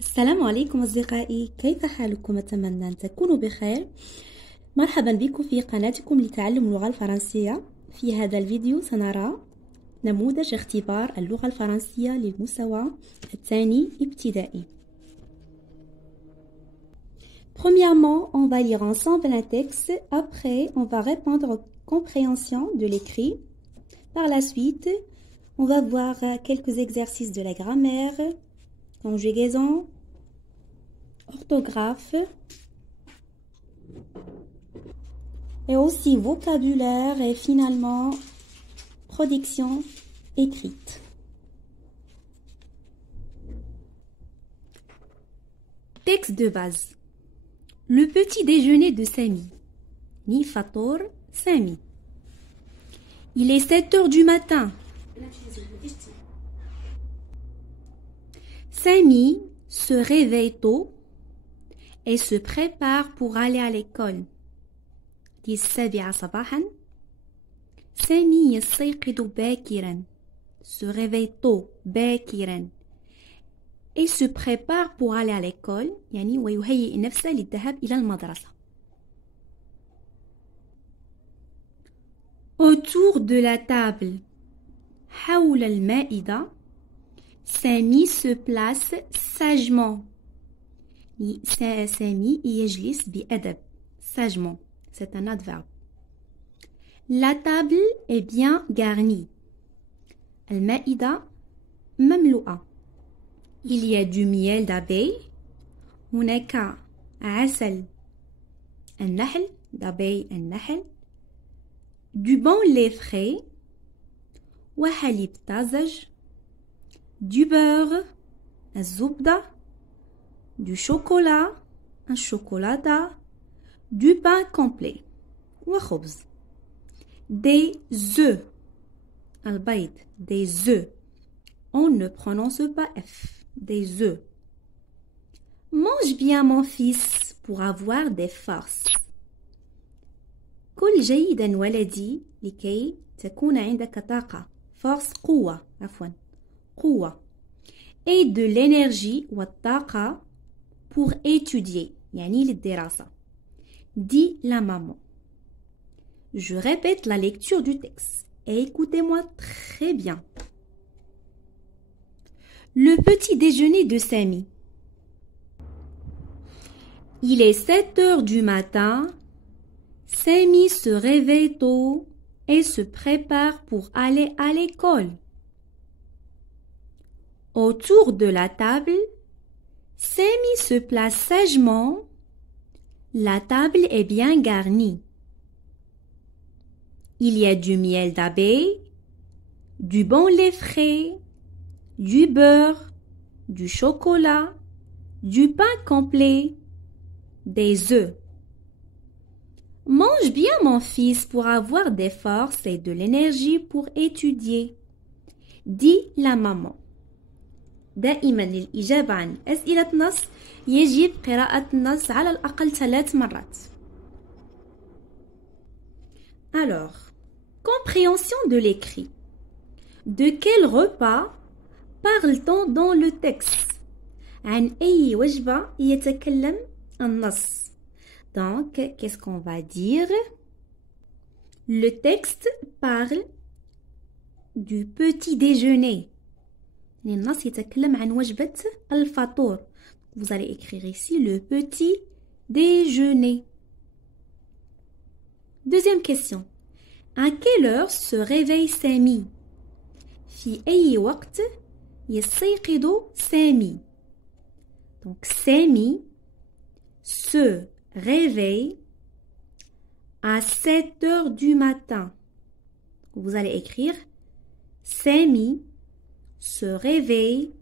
السلام عليكم أصدقائي، كيف حالكم؟ أتمنى أن تكونوا بخير. مرحبا بكم في قناتكم لتعلم اللغة الفرنسية. في هذا الفيديو سنرى نموذج اختبار اللغة الفرنسية للمستوى الثاني ابتدائي. Premièrement, on va lire ensemble un texte. Après, on va répondre aux compréhensions de l'écrit. Par la suite, on va voir quelques exercices de la grammaire, conjugaison, orthographe et aussi vocabulaire et finalement production écrite. Texte de base. Le petit déjeuner de Samy. Ni Fator Samy. Il est 7 heures du matin. Samy se réveille tôt et se prépare pour aller à l'école. السابعة صباحا. سامي يستيقظ باكرا. Se réveille tôt باكرا. Et se prépare pour aller à l'école. يعني ويهيئ نفسه للذهاب إلى المدرسة. Autour de la table. حول المائدة. سامي se place sagement. سامي يجلس بأدب. Sagement. C'est un adverbe. La table est bien garnie. المائدة مملوءة. Il y a du miel d'abeille. هناك عسل النحل. d'abeille النحل. Du bon lait frais. وحليب طازج. Du beurre. الزبدة. Du chocolat. un chocolat. Du pain complet. وخبز. Des œufs. البيض. Des œufs. On ne prononce pas F. Des œufs. Mange bien mon fils pour avoir des forces. كل جيدا ولدي لكي تكون عندك طاقة. Force قوة. عفوا. قوة. Et de l'énergie والطاقة pour étudier. يعني للدراسة. Dit la maman. Je répète la lecture du texte. Écoutez-moi très bien. Le petit déjeuner de Samy. Il est 7 heures du matin. Samy se réveille tôt et se prépare pour aller à l'école. Autour de la table, Samy se place sagement. La table est bien garnie. Il y a du miel d'abeille, du bon lait frais, du beurre, du chocolat, du pain complet, des œufs. Mange bien mon fils pour avoir des forces et de l'énergie pour étudier. Dit la maman. دائما للإجابة عن أسئلة نص يجب قراءة النص على الأقل 3 مرات. Alors, compréhension de l'écrit. De quel repas parle-t-on dans le texte? عن أي وجبة يتكلم النص. Donc, qu'est-ce qu'on va dire? Le texte parle du petit déjeuner. النص يتكلم عن وجبة الفطور. Vous allez écrire ici le petit déjeuner. Deuxième question. À quelle heure se réveille Samy? في أي وقت يستيقظ سامي? Donc Samy se réveille à 7 heures du matin. Vous allez écrire Samy se réveille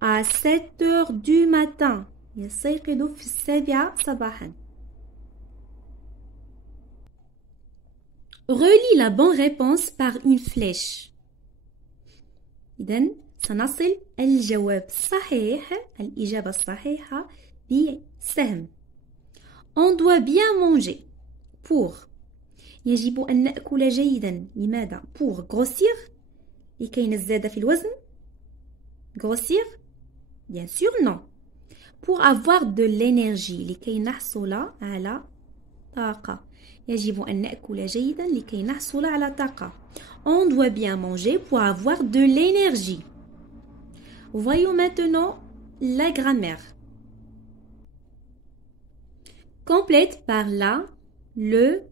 à 7 heures du matin. يستيقظ في 7 صباحا. Relis la bonne réponse par une flèche. إذن سنصل الجواب الصحيح الإجابة الصحيحة بسهم. On doit bien manger. Pour. يجب أن نأكل جيدا. لماذا؟ Pour grossir. لكي نزداد في الوزن. grossir. Bien sûr, non. Pour avoir de l'énergie لكي نحصل على طاقة يجب أن نأكل جيدا لكي نحصل على طاقة. On doit bien manger pour avoir de l'énergie. Voyons maintenant la grammaire. Complète par la, le,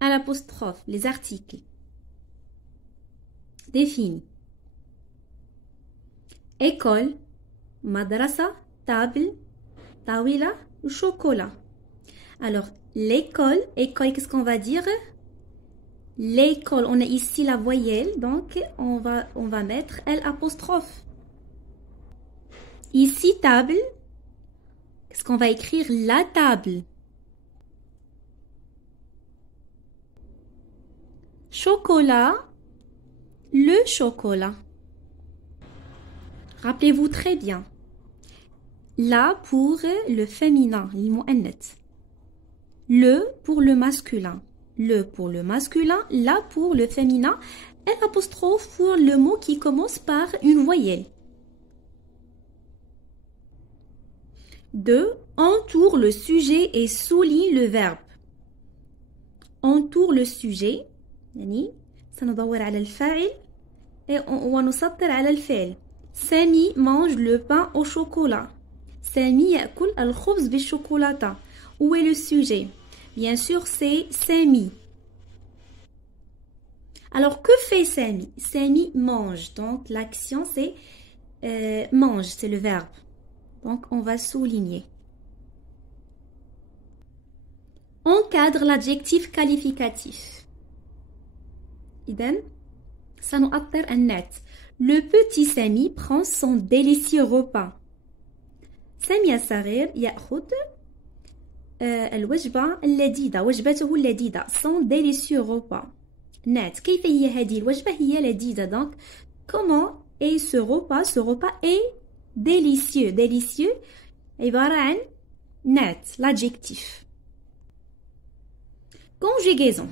à l'apostrophe, les articles. Définis. École, madrasa, table, tawila, chocolat. Alors, l'école, école, qu'est-ce qu'on va dire? L'école, on a ici la voyelle, donc on va mettre l'apostrophe. Ici, table, qu'est-ce qu'on va écrire? La table. Chocolat, le chocolat. Rappelez-vous très bien. La pour le féminin, المؤنث. Le pour le masculin. Le pour le masculin, la pour le féminin, et l'apostrophe pour le mot qui commence par une voyelle. 2. Entoure le sujet et souligne le verbe. Entoure le sujet. يعني سندور على الفاعل ونسطر على الفعل. سامي mange le pain au chocolat. سامي يأكل الخبز بالشوكولاتة. Où est le sujet? Bien sûr, c'est Sami. Alors, que fait Sami? Sami mange. Donc, l'action, c'est mange, c'est le verbe. Donc, on va souligner. Encadre l'adjectif qualificatif. إذن سنؤطر النات. Le petit Sami prend son délicieux repas. سامي الصغير يأخذ الوجبة اللذيذة وجبته اللذيذة son délicieux repas. نات كيف هي هذه الوجبة؟ هي لذيذة. Donc comment est ce repas? Ce repas est délicieux. Délicieux عبارة عن نات l'adjectif. Conjugaison.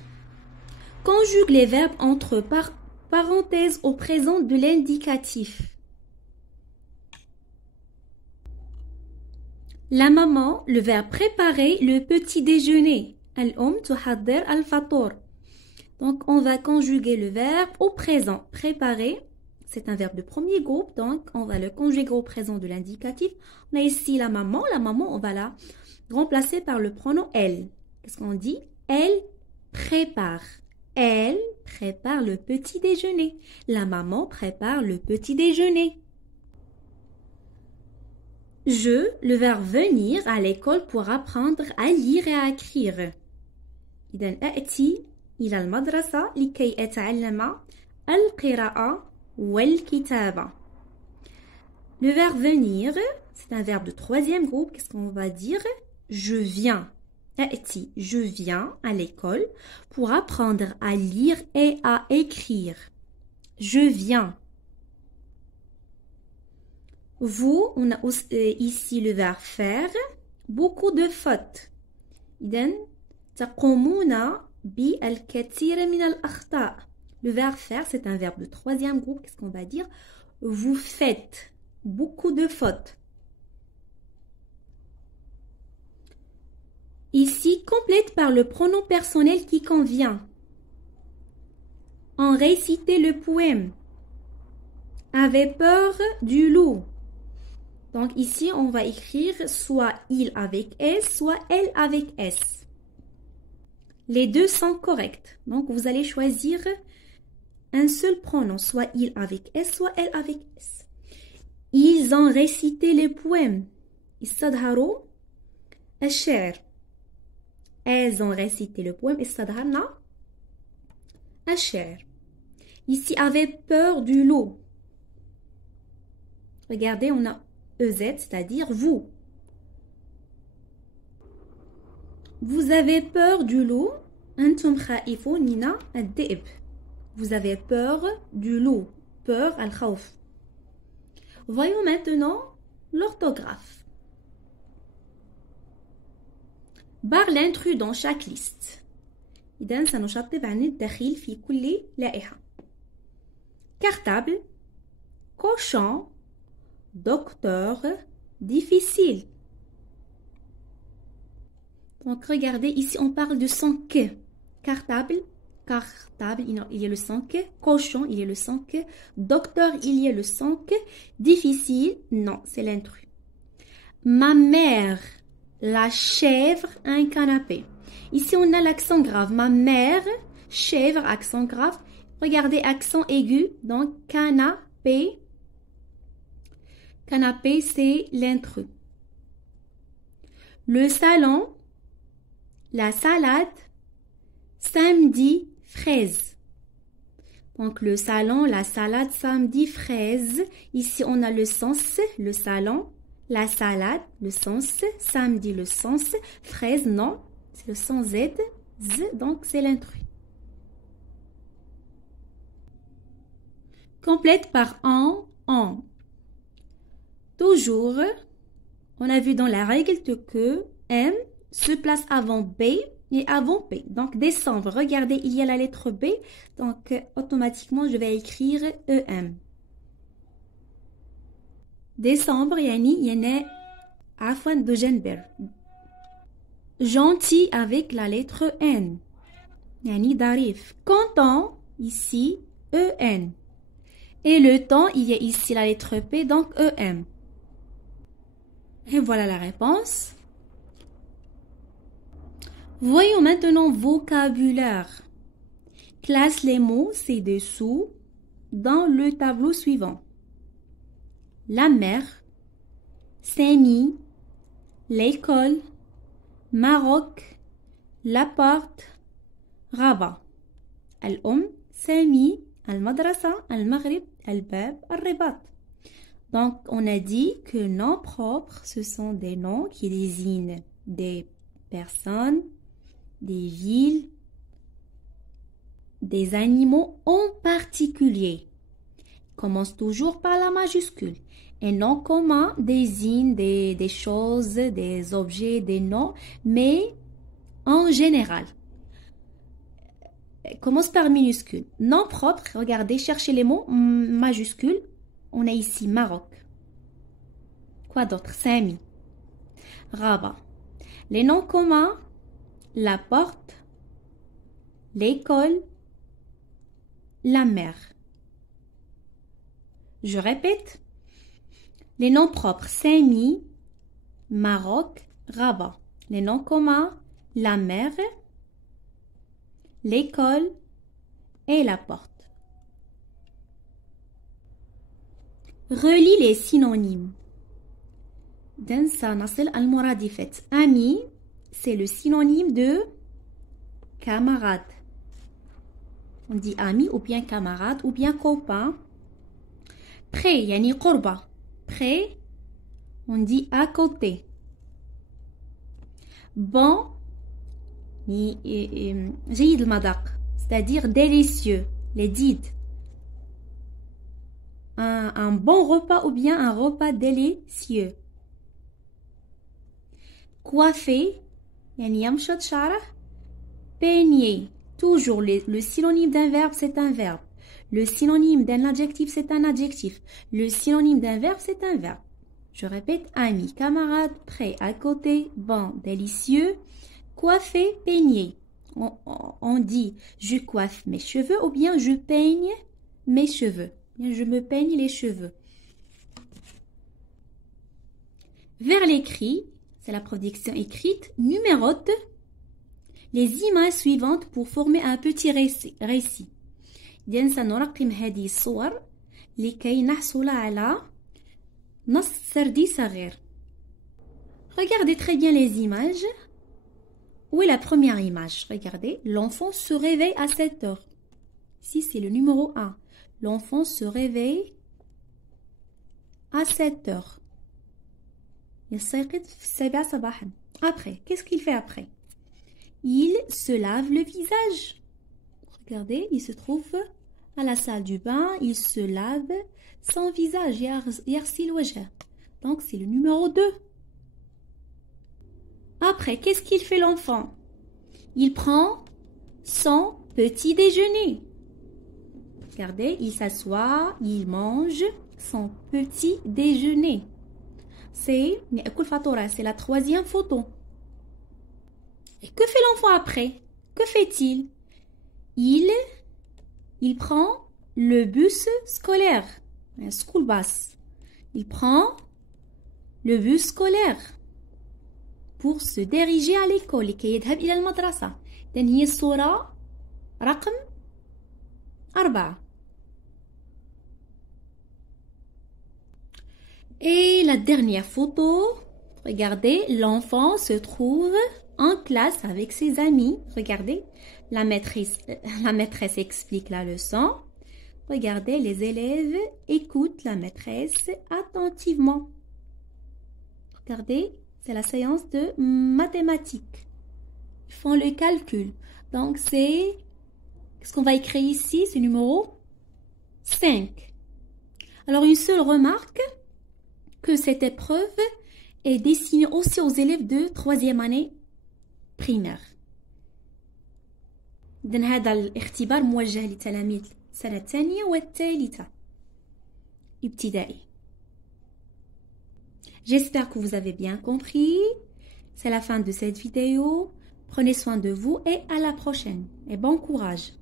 Conjugue les verbes entre parenthèses au présent de l'indicatif. La maman, le verbe préparer le petit déjeuner. الأم تحضر الفطور. Donc, on va conjuguer le verbe au présent. Préparer, c'est un verbe de premier groupe, donc on va le conjuguer au présent de l'indicatif. On a ici la maman. La maman, on va la remplacer par le pronom elle. Qu'est-ce qu'on dit? Elle prépare. Elle prépare le petit déjeuner. La maman prépare le petit déjeuner. Je, le verbe venir à l'école pour apprendre à lire et à écrire. إذن أأتي إلى المدرسة لكي أتعلم القراءة والكتابة. Le verbe venir, c'est un verbe de troisième groupe. Qu'est-ce qu'on va dire? Je viens. أأتي, je viens à l'école pour apprendre à lire et à écrire. Je viens. Vous, on a ici le verbe faire, beaucoup de fautes. إذن تقومون بالكثير من الأخطاء. Le verbe faire, c'est un verbe de troisième groupe. Qu'est-ce qu'on va dire? Vous faites beaucoup de fautes. Ici, complète par le pronom personnel qui convient. On récitait le poème. Avait peur du loup. Donc ici, on va écrire soit il avec S, soit elle avec S. Les deux sont corrects. Donc vous allez choisir un seul pronom, soit il avec S, soit elle avec S. Ils ont récité les poèmes. استظهروا الشعر. Elles ont récité le poème. استظهرنا الشعر. Ici, avait peur du loup. Regardez, on a EZ, c'est-à-dire vous. Vous avez peur du loup. أنتم خائفون من الذئب. Vous avez peur du loup. Peur, الخوف. Voyons maintenant l'orthographe. Barre l'intrus dans chaque liste. إذن سنشطب عن الدخيل في كل لائحة. Cartable, cochon, docteur, difficile. Donc, regardez, ici, on parle de son que. Cartable, il y a le son que. Cochon, il y a le son que. Docteur, il y a le son que. Difficile, non, c'est l'intrus. Ma mère, la chèvre, un canapé. Ici, on a l'accent grave. Ma mère, chèvre, accent grave. Regardez, accent aigu. Donc, canapé. Canapé, c'est l'intrus. Le salon, la salade, samedi, fraise. Donc, le salon, la salade, samedi, fraise. Ici, on a le sens, le salon, la salade, le sens, samedi, le sens, fraise, non, c'est le son Z, donc c'est l'intrus. Complète par en. Toujours, on a vu dans la règle que M se place avant B et avant P. Donc, décembre, regardez, il y a la lettre B. Donc, automatiquement, je vais écrire EM. Décembre, yani, yana afwan de Genber. Gentil avec la lettre N. Yani darif. Content, ici, EN. Et le temps, il y a ici la lettre P, donc EM. Et voilà la réponse. Voyons maintenant vocabulaire. Classe les mots ci-dessous dans le tableau suivant. La mer, Sami, l'école, Maroc, la porte, Rabat. Al-Umm, Sami, Al-Madrasa, Al-Maghrib, Al-Bab, Al-Ribat. Donc, on a dit que noms propres, ce sont des noms qui désignent des personnes, des villes, des animaux en particulier. Commence toujours par la majuscule. Un nom commun désigne des choses, des objets, des noms, mais en général. Commence par minuscule. Nom propre, regardez, cherchez les mots majuscules. On a ici Maroc. Quoi d'autre? Sami. Rabat. Les noms communs, la porte, l'école, la mer. Je répète. Les noms propres, Sami, Maroc, Rabat. Les noms communs, la mer, l'école et la porte. Relis les synonymes. Dansa nasil al-muradifat. Ami, c'est le synonyme de camarade. On dit ami ou bien camarade ou bien copain. Près, yani qurba. Près, on dit à côté. Bon, جيد المذاق, c'est-à-dire délicieux, les dides. Un bon repas ou bien un repas délicieux. Coiffer, yani yamshad sha'rah. Peigner, toujours le synonyme d'un verbe c'est un verbe. Le synonyme d'un adjectif c'est un adjectif. Le synonyme d'un verbe c'est un verbe. Je répète, ami, camarade, près, à côté, bon, délicieux. Coiffer, peigner. On dit je coiffe mes cheveux ou bien je peigne mes cheveux. Je me peigne les cheveux. Vers l'écrit, c'est la production écrite, numérote les images suivantes pour former un petit récit. سنرقم هذه الصور لكي نحصل على نص سردي صغير. Regardez très bien les images. Où est la première image? Regardez, l'enfant se réveille à 7 heures. Ici, c'est le numéro 1. L'enfant se réveille à 7 heures. Après, qu'est-ce qu'il fait après? Il se lave le visage. Regardez, il se trouve à la salle du bain. Il se lave son visage. Donc, c'est le numéro 2. Après, qu'est-ce qu'il fait l'enfant? Il prend son petit déjeuner. Regardez, il s'assoit, il mange son petit déjeuner. C'est la troisième photo. Et que fait l'enfant après? Que fait-il? Il prend le bus scolaire, un school bus. Il prend le bus scolaire pour se diriger à l'école لكي يذهب إلى المدرسة. إذن هي الصورة رقم 4. Et la dernière photo, regardez, l'enfant se trouve en classe avec ses amis. Regardez, la maîtresse explique la leçon. Regardez, les élèves écoutent la maîtresse attentivement. Regardez, c'est la séance de mathématiques. Ils font le calcul. Donc, c'est... Qu'est-ce qu'on va écrire ici? C'est numéro 5. Alors, une seule remarque, que cette épreuve est destinée aussi aux élèves de 3e année primaire. إذن هذا الاختبار موجه لتلاميذ السنة الثانية والثالثة ابتدائي. J'espère que vous avez bien compris. C'est la fin de cette vidéo. Prenez soin de vous et à la prochaine. Et bon courage.